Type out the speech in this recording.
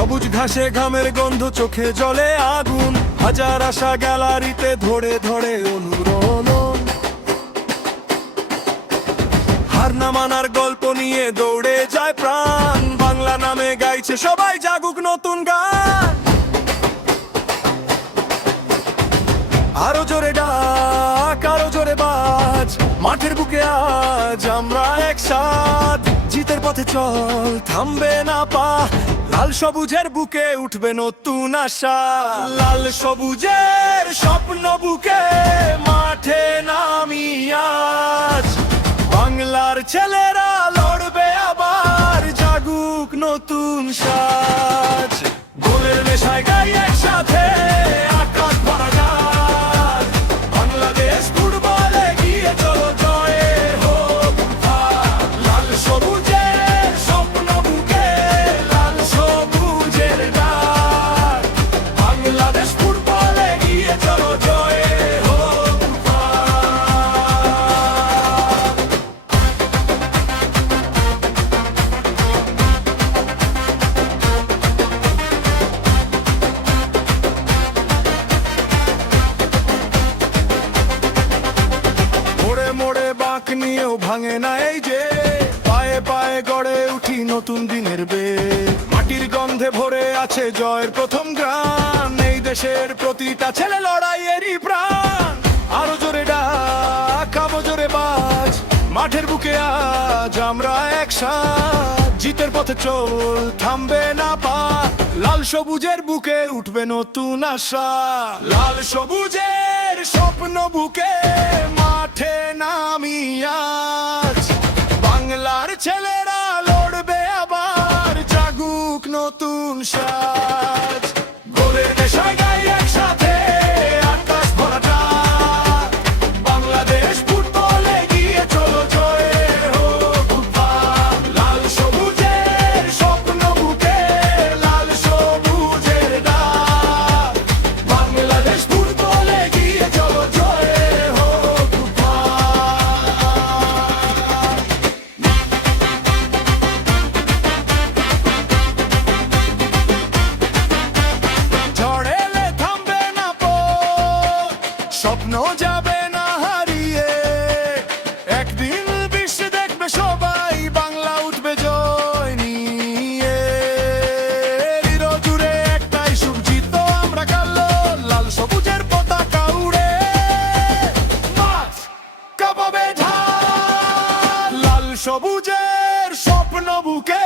সবুজ ঘাসে ঘামের গন্ধ, চোখে জলে আগুন, হাজার আশা গ্যালারিতে ধরে ধরে অনুরণন। হার না মানার গল্প নিয়ে দৌড়ে যায় প্রাণ, বাংলা নামে গাইছে সবাই, জাগুক নতুন গান। আরো জোরে ডাক, আরো জোরে বাজ, মাঠের বুকে আজ আমরা একসাথ। জিতের পথে চল, থামবে না পা, লাল সবুজের বুকে উঠবে নতুন আশা। লাল সবুজের স্বপ্ন বুকে মাঠে নামি আজ, বাংলার ছেলেরা লড়বে আবার, জাগুক নতুন সাজ। গোলের নেশায় গাই একসাথে, আকাশ ভরা গান, বাংলাদেশ ফুটবলে গিয়ে চলো জয়ের হোক উদ্ধার। লাল সবুজের স্বপ্ন বুকে, লাল সবুজের ডাক, বাংলাদেশ ফুটবলে গিয়ে চলো জয়ের হোক উদ্ধার। মোড়ে মোড়ে বাঁক নিয়েও ভাঙে না এই যে, পায়ে পায়ে গড়ে উঠি নতুন দিনের বেগ। মাটির গন্ধে ভরে আছে জয়ের প্রথম গ্রাম, এই দেশের প্রতিটা ছেলে লড়াইয়েরই প্রাণ। আরো জোরে ডাক, আরো জোরে বাজ, মাঠের বুকে আজ আমরা একসাথ। জিতের পথে চল, থামবে না পা, লাল সবুজের বুকে উঠবে নতুন আশা। লাল সবুজের স্বপ্ন বুকে মাঠে নামি আজ, বাংলার ছেলেরা লড়বে আবার, জাগুক নতুন সাজ। গোলের নেশায় গাই একসাথে, আকাশ ভরা ডাক, বাংলাদেশ ফুটবলে গিয়ে চলো জয়ের হোক উদ্ধার। লাল সবুজের স্বপ্ন বুকে, লাল সবুজের ডাক, বাংলাদেশ ফুটবলে গিয়ে চলো জয়ের হোক উদ্ধার। ঝড় এলে থামবে না পথ, স্বপ্ন যাবে না হারিয়ে, একদিন বিশ্বে দেখবে সবাই, বাংলা উঠবে জয় নিয়ে। চিরজুড়ে একটাই সুখ, জিতবো আমরা কালো, লাল সবুজের পতাকা উড়ে, মাঠ কাঁপাবে ঢাল। লাল সবুজের স্বপ্ন বুকে